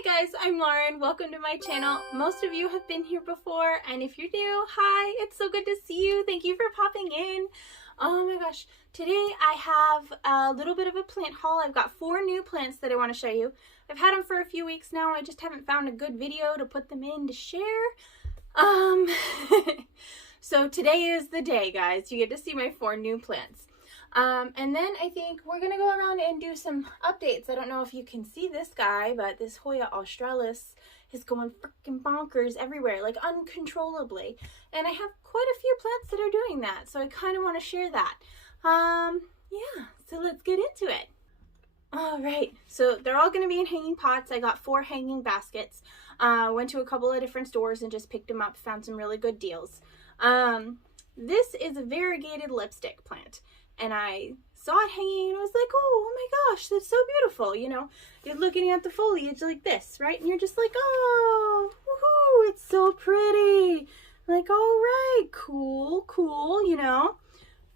Hi guys, I'm Lauren. Welcome to my channel. Most of you have been here before, and if you're new, hi, it's so good to see you. Thank you for popping in. Oh my gosh, today I have a little bit of a plant haul. I've got 4 new plants that I want to show you. I've had them for a few weeks now. I just haven't found a good video to put them in to share. So today is the day, guys. You get to see my 4 new plants. And then I think we're going to go around and do some updates. I don't know if you can see this guy, but this Hoya Australis is going freaking bonkers everywhere, like uncontrollably. And I have quite a few plants that are doing that, so I kind of want to share that. Yeah, so let's get into it. All right, so they're all going to be in hanging pots. I got 4 hanging baskets. Went to a couple of different stores and just picked them up, found some really good deals. This is a variegated lipstick plant. And I saw it hanging and I was like, oh my gosh, that's so beautiful. You know, you're looking at the foliage like this, right? And you're just like, oh, woohoo, it's so pretty. Like, all right, cool, you know,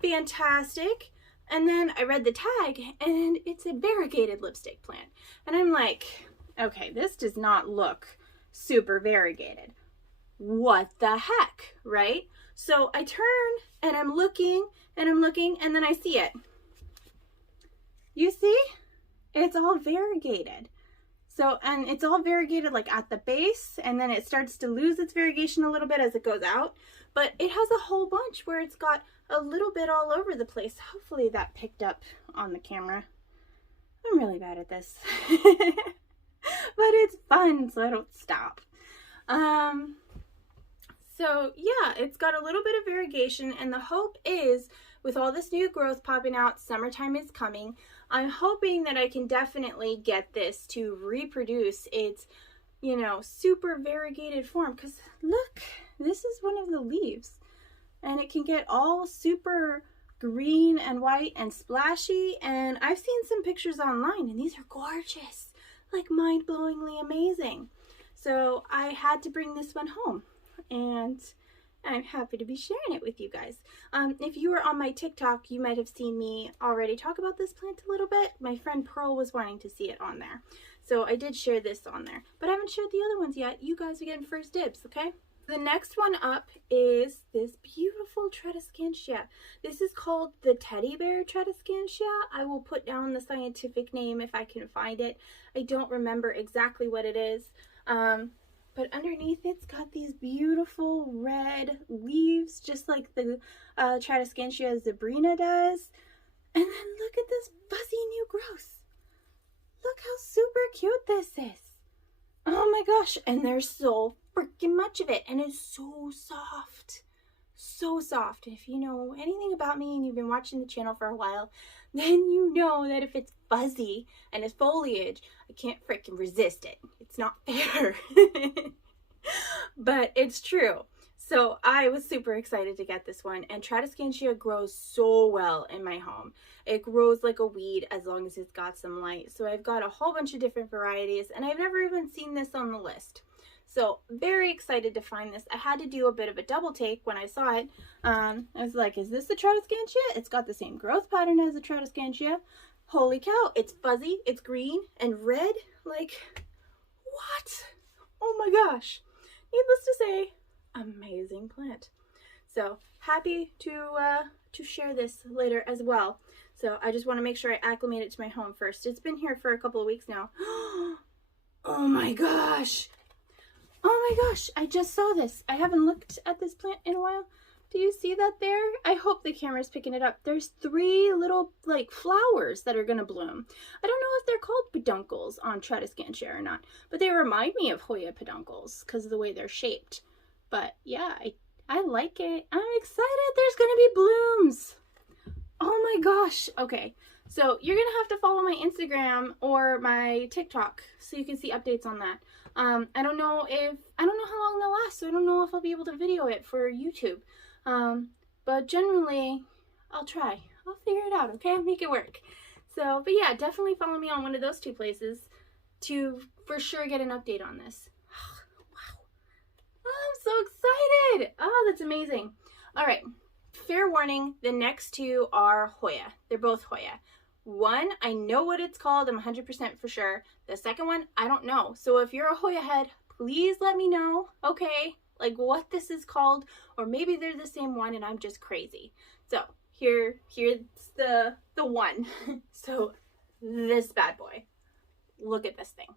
fantastic. And then I read the tag and it's a variegated lipstick plant. And I'm like, okay, this does not look super variegated. What the heck, right? So I turn and I'm looking, and then I see it. You see? It's all variegated. So, and it's all variegated like at the base, and then it starts to lose its variegation a little bit as it goes out. But it has a whole bunch where it's got a little bit all over the place. Hopefully that picked up on the camera. I'm really bad at this. But it's fun, so I don't stop. So yeah, it's got a little bit of variegation, and the hope is with all this new growth popping out, summertime is coming. I'm hoping that I can definitely get this to reproduce its, you know, super variegated form. Because look, this is one of the leaves, and it can get all super green and white and splashy. And I've seen some pictures online, and these are gorgeous, like mind-blowingly amazing. So I had to bring this one home. And I'm happy to be sharing it with you guys. If you were on my TikTok, you might have seen me already talk about this plant a little bit. My friend Pearl was wanting to see it on there. So I did share this on there. But I haven't shared the other ones yet. You guys are getting first dibs, okay? The next one up is this beautiful Tratascansha. This is called the teddy bear Tratascansha. I will put down the scientific name if I can find it. I don't remember exactly what it is. But underneath it's got these beautiful red leaves, just like the Tratascansha zebrina does. And then look at this fuzzy new growth. Look how super cute this is. Oh my gosh, and there's so freaking much of it, and it's so soft. So soft. If you know anything about me and you've been watching the channel for a while, then you know that if it's fuzzy and it's foliage, I can't freaking resist it. It's not fair. But it's true. So I was super excited to get this one, and Tratascansha grows so well in my home. It grows like a weed as long as it's got some light. So I've got a whole bunch of different varieties, and I've never even seen this on the list. So very excited to find this. I had to do a bit of a double take when I saw it. I was like, is this the Tratascansha? It's got the same growth pattern as the Tratascansha. Holy cow, it's fuzzy, it's green and red. Like, what? Oh my gosh. Needless to say, amazing plant. So happy to share this later as well. So I just want to make sure I acclimate it to my home first. It's been here for a couple of weeks now. Oh my gosh. Oh my gosh, I just saw this. I haven't looked at this plant in a while. Do you see that there? I hope the camera's picking it up. There's 3 little like flowers that are gonna bloom. I don't know if they're called peduncles on Tratascansha or not, but they remind me of Hoya peduncles because of the way they're shaped. But yeah, I like it. I'm excited. There's gonna be blooms. Oh my gosh. Okay, so you're gonna have to follow my Instagram or my TikTok so you can see updates on that. I don't know how long they'll last, so I don't know if I'll be able to video it for YouTube. But generally, I'll try. I'll figure it out, okay? I'll make it work. So, but yeah, definitely follow me on one of those 2 places to for sure get an update on this. Wow. Oh, I'm so excited. Oh, that's amazing. All right. Fair warning, the next 2 are Hoya. They're both Hoya. One, I know what it's called. I'm 100% for sure. The second one, I don't know. So if you're a Hoya head, please let me know, okay, like what this is called, or maybe they're the same one and I'm just crazy. So here's the one. So this bad boy, look at this thing.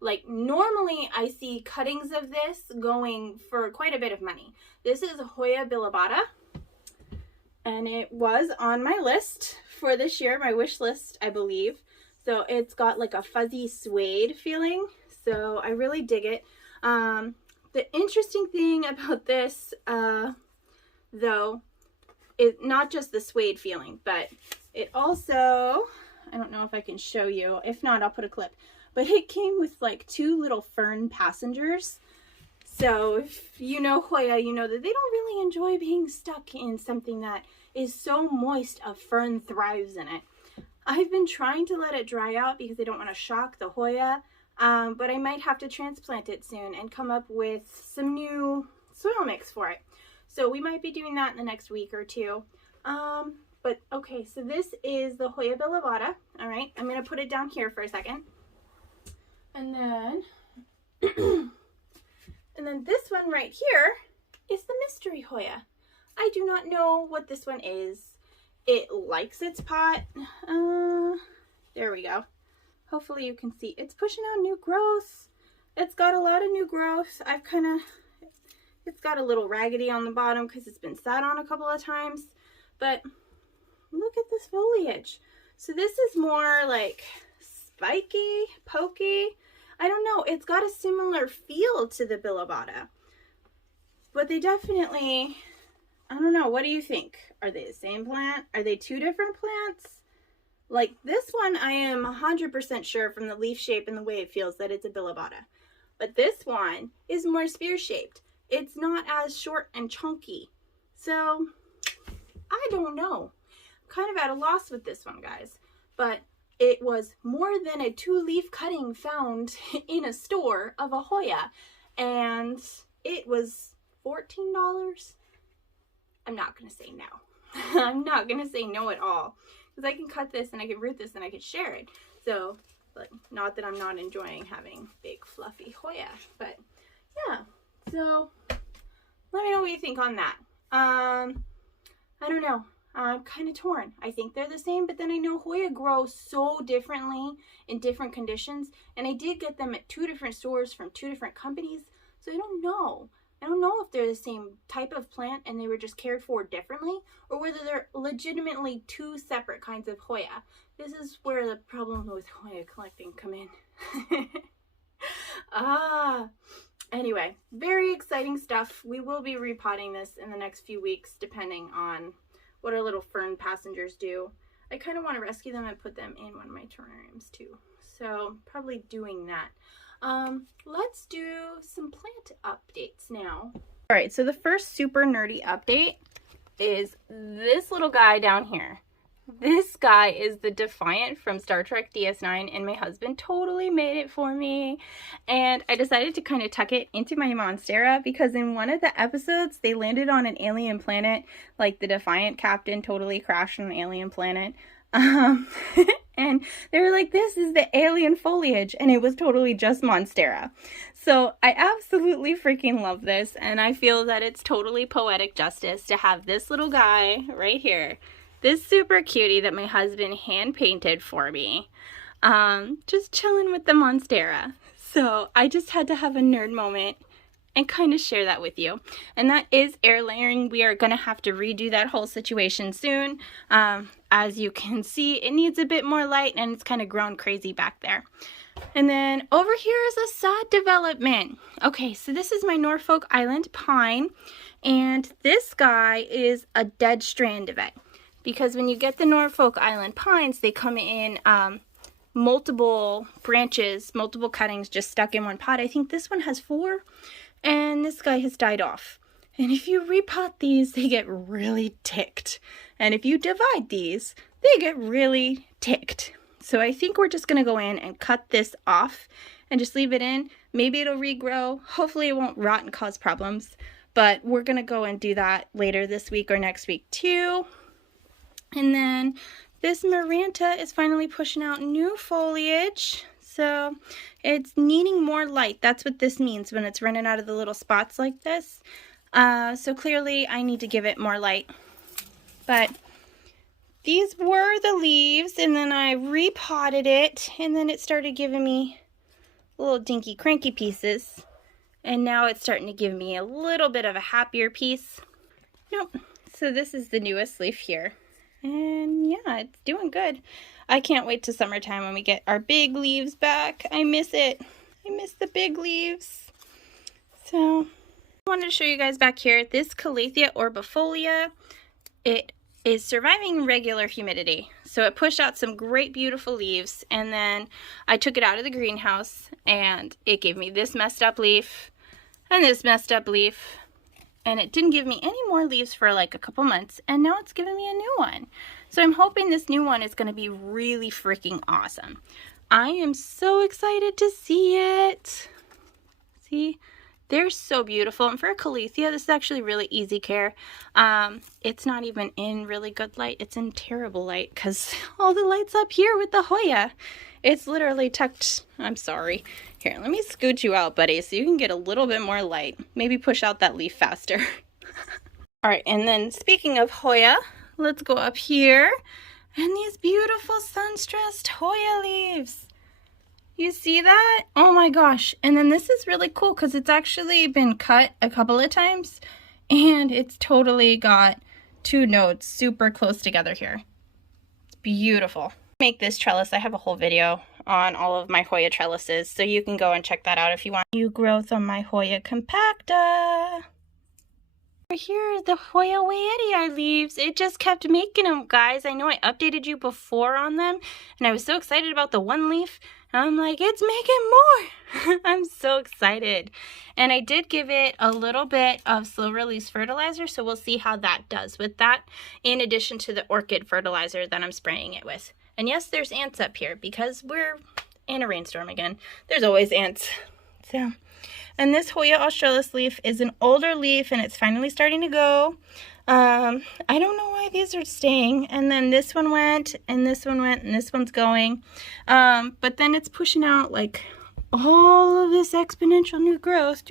Like normally I see cuttings of this going for quite a bit of money. This is Hoya Bellavada, and it was on my list for this year, my wish list, I believe. So it's got like a fuzzy suede feeling, so I really dig it. The interesting thing about this, though, is not just the suede feeling, but it also, I don't know if I can show you. If not, I'll put a clip. But it came with like 2 little fern passengers. So if you know Hoya, you know that they don't really enjoy being stuck in something that is so moist a fern thrives in it. I've been trying to let it dry out because I don't want to shock the Hoya, but I might have to transplant it soon and come up with some new soil mix for it. So we might be doing that in the next week or two. But okay, so this is the Hoya Bellavada. All right, I'm going to put it down here for a second. And then and then this one right here is the mystery Hoya. I do not know what this one is. It likes its pot. There we go. Hopefully you can see. It's pushing out new growth. It's got a lot of new growth. It's got a little raggedy on the bottom because it's been sat on a couple of times. But look at this foliage. So this is more like spiky, pokey. I don't know. It's got a similar feel to the Bellavada. But they definitely, I don't know. What do you think? Are they the same plant? Are they 2 different plants? Like this one, I am 100% sure from the leaf shape and the way it feels that it's a Bellavada. But this one is more spear shaped. It's not as short and chunky. So I don't know. I'm kind of at a loss with this one, guys. But it was more than a 2-leaf cutting found in a store of a Hoya. And it was $14. I'm not going to say no. I'm not going to say no at all. Because I can cut this and I can root this and I can share it. So, but not that I'm not enjoying having big fluffy Hoya. But yeah, so let me know what you think on that. I don't know. I'm kind of torn. I think they're the same, but then I know Hoya grows so differently in different conditions, and I did get them at 2 different stores from 2 different companies, so I don't know. I don't know if they're the same type of plant and they were just cared for differently, or whether they're legitimately 2 separate kinds of Hoya. This is where the problems with Hoya collecting come in. Anyway, very exciting stuff. We will be repotting this in the next few weeks, depending on what our little fern passengers do. I kind of want to rescue them and put them in one of my terrariums too. So probably doing that. Let's do some plant updates now. All right, so the first super nerdy update is this little guy down here. This guy is the Defiant from Star Trek DS9, and my husband totally made it for me. And I decided to kind of tuck it into my Monstera because in one of the episodes, they landed on an alien planet. Like the Defiant captain totally crashed on an alien planet. And they were like, this is the alien foliage, and it was totally just Monstera. So I absolutely freaking love this, and I feel that it's totally poetic justice to have this little guy right here. This super cutie that my husband hand painted for me, just chilling with the Monstera. So I just had to have a nerd moment and kind of share that with you. And that is air layering. We are going to have to redo that whole situation soon. As you can see, it needs a bit more light and it's kind of grown crazy back there. And then over here is a sod development. Okay, so this is my Norfolk Island pine, and this guy is a dead strand of it. Because when you get the Norfolk Island pines, they come in multiple branches, multiple cuttings just stuck in one pot. I think this one has 4, and this guy has died off. And if you repot these, they get really ticked. And if you divide these, they get really ticked. So I think we're just going to go in and cut this off and just leave it in. Maybe it'll regrow. Hopefully it won't rot and cause problems. But we're going to go and do that later this week or next week too. And then This Maranta is finally pushing out new foliage. So it's needing more light. That's what this means when it's running out of the little spots like this. So clearly I need to give it more light. But these were the leaves, and then I repotted it, and then it started giving me little dinky cranky pieces. And now it's starting to give me a little bit of a happier piece. Nope. So this is the newest leaf here. And yeah, it's doing good. I can't wait to summertime when we get our big leaves back. I miss it. I miss the big leaves. So I wanted to show you guys back here. This Calathea orbifolia, it is surviving regular humidity. So it pushed out some great beautiful leaves, and then I took it out of the greenhouse and it gave me this messed up leaf and this messed up leaf. And it didn't give me any more leaves for like a couple months, and now it's giving me a new one. So I'm hoping this new one is going to be really freaking awesome. I am so excited to see it. See, they're so beautiful. And for a Calathea, this is actually really easy care. It's not even in really good light. It's in terrible light because all the light's up here with the Hoya. It's literally tucked. I'm sorry. Here, let me scoot you out, buddy, so you can get a little bit more light. Maybe push out that leaf faster. All right, and then speaking of Hoya, let's go up here. And these beautiful sun-stressed Hoya leaves. You see that? Oh my gosh. And then this is really cool because it's actually been cut a couple of times. And it's totally got two nodes super close together here. It's beautiful. Make this trellis. I have a whole video on all of my Hoya trellises, so you can go and check that out if you want. New growth on my Hoya compacta. Here are the Hoya Weightii leaves. It just kept making them, guys. I know I updated you before on them, and I was so excited about the one leaf. And I'm like, it's making more. I'm so excited. And I did give it a little bit of slow release fertilizer, so we'll see how that does with that, in addition to the orchid fertilizer that I'm spraying it with. And yes, there's ants up here because we're in a rainstorm again. There's always ants. So, and this Hoya australis leaf is an older leaf, and it's finally starting to go. I don't know why these are staying. And then this one went, and this one went, and this one's going. But then it's pushing out like all of this exponential new growth.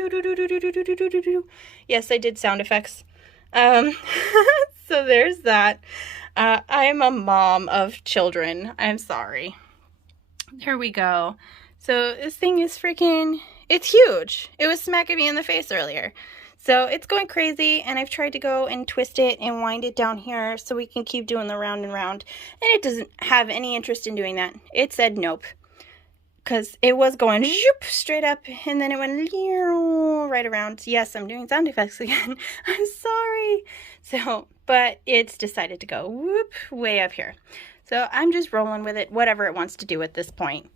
Yes, I did sound effects. So there's that. I'm a mom of children. I'm sorry. There we go. So this thing is freaking, it's huge. It was smacking me in the face earlier. So it's going crazy, and I've tried to go and twist it and wind it down here so we can keep doing the round and round. And it doesn't have any interest in doing that. It said nope. Because it was going zoop, straight up, and then it went right around. Yes, I'm doing sound effects again. I'm sorry. So, but it's decided to go whoop way up here. So I'm just rolling with it, whatever it wants to do at this point.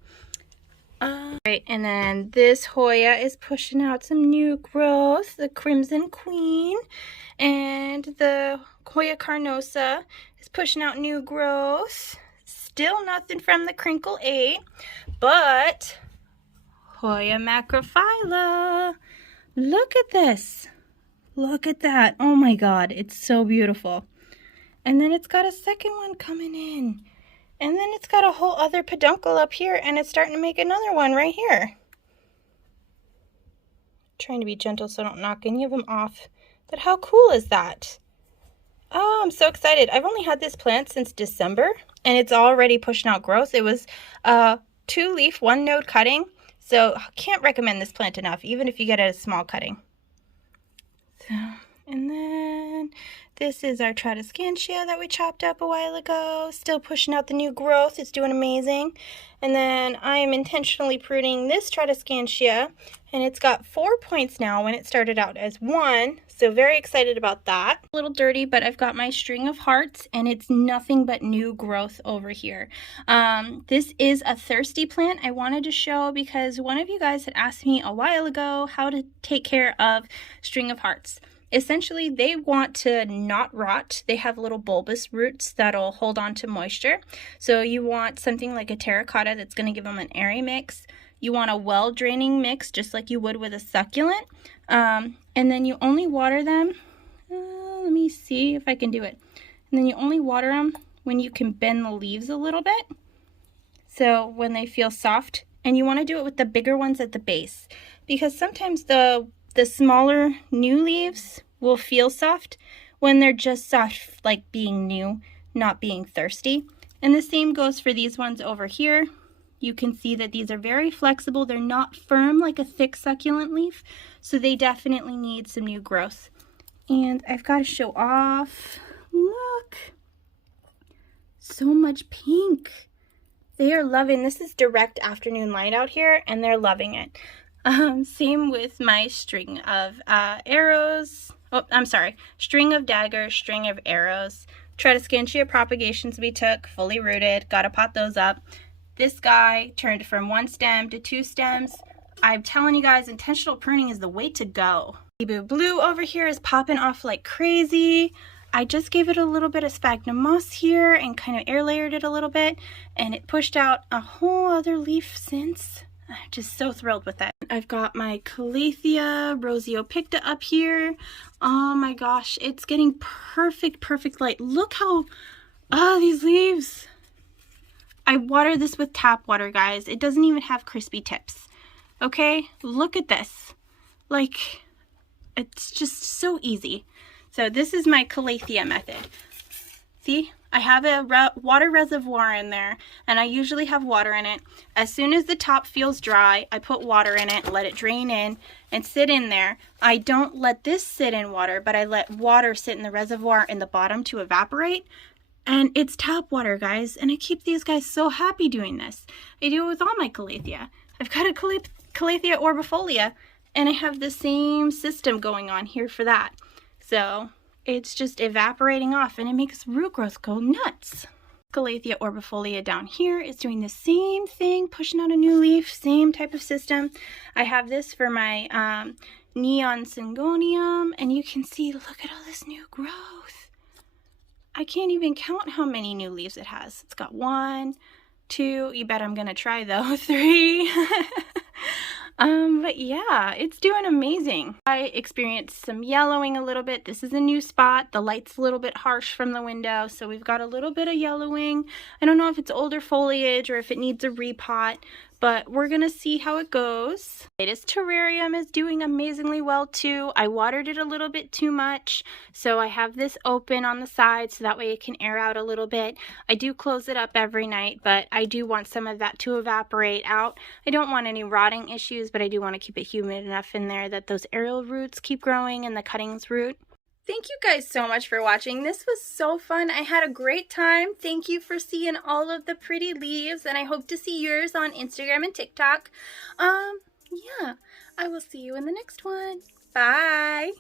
Right, and then this Hoya is pushing out some new growth, the Crimson Queen, and the Hoya Carnosa is pushing out new growth. Still nothing from the Crinkle 8, but Hoya Macrophylla. Look at this. Look at that. Oh my God, it's so beautiful. And then it's got a second one coming in. And then it's got a whole other peduncle up here, and it's starting to make another one right here. Trying to be gentle so I don't knock any of them off. But how cool is that? Oh, I'm so excited. I've only had this plant since December, and it's already pushing out growth. It was 2-leaf, 1-node cutting. So I can't recommend this plant enough, even if you get a small cutting. So, and then this is our Tratascansha that we chopped up a while ago. Still pushing out the new growth. It's doing amazing. And then I am intentionally pruning this Tratascansha, and it's got 4 points now when it started out as 1. So very excited about that. A little dirty, but I've got my string of hearts, and it's nothing but new growth over here. This is a thirsty plant I wanted to show because one of you guys had asked me a while ago how to take care of string of hearts. Essentially, they want to not rot. They have little bulbous roots that'll hold on to moisture. So you want something like a terracotta that's going to give them an airy mix. You want a well-draining mix, just like you would with a succulent. And then you only water them. Let me see if I can do it. And then you only water them when you can bend the leaves a little bit. So when they feel soft, and you want to do it with the bigger ones at the base, because sometimes the smaller new leaves will feel soft when they're just soft, like being new, not being thirsty. And the same goes for these ones over here. You can see that these are very flexible. They're not firm like a thick succulent leaf, so they definitely need some new growth. And I've got to show off. Look, so much pink. They are loving, this is direct afternoon light out here, and they're loving it. Same with my string of arrows. Oh, I'm sorry, string of daggers, string of arrows. Tratascansha propagations we took, fully rooted, gotta pot those up. This guy turned from 1 stem to 2 stems. I'm telling you guys, intentional pruning is the way to go. Cebu blue over here is popping off like crazy. I just gave it a little bit of sphagnum moss here and kind of air layered it a little bit, and it pushed out a whole other leaf since. I'm just so thrilled with that. I've got my Calathea rosiopicta up here. Oh my gosh, it's getting perfect light. Look how, these leaves. I water this with tap water, guys. It doesn't even have crispy tips. Okay, look at this. Like, it's just so easy. So this is my Calathea method. See, I have a water reservoir in there, and I usually have water in it. As soon as the top feels dry, I put water in it, let it drain in, and sit in there. I don't let this sit in water, but I let water sit in the reservoir in the bottom to evaporate. And it's tap water, guys, and I keep these guys so happy doing this. I do it with all my Calathea. I've got a Calathea orbifolia, and I have the same system going on here for that. So it's just evaporating off, and it makes root growth go nuts. Calathea orbifolia down here is doing the same thing, pushing out a new leaf, same type of system. I have this for my neon syngonium, and you can see, look at all this new growth. I can't even count how many new leaves it has. It's got 1, 2, you bet I'm gonna try though, 3. But yeah, it's doing amazing. I experienced some yellowing a little bit. This is a new spot. The light's a little bit harsh from the window, so we've got a little bit of yellowing. I don't know if it's older foliage or if it needs a repot, but we're gonna see how it goes. Latest terrarium is doing amazingly well too. I watered it a little bit too much, so I have this open on the side so that way it can air out a little bit. I do close it up every night, but I do want some of that to evaporate out. I don't want any rotting issues, but I do want to keep it humid enough in there that those aerial roots keep growing and the cuttings root. Thank you guys so much for watching. This was so fun. I had a great time. Thank you for seeing all of the pretty leaves, and I hope to see yours on Instagram and TikTok. Yeah, I will see you in the next one. Bye.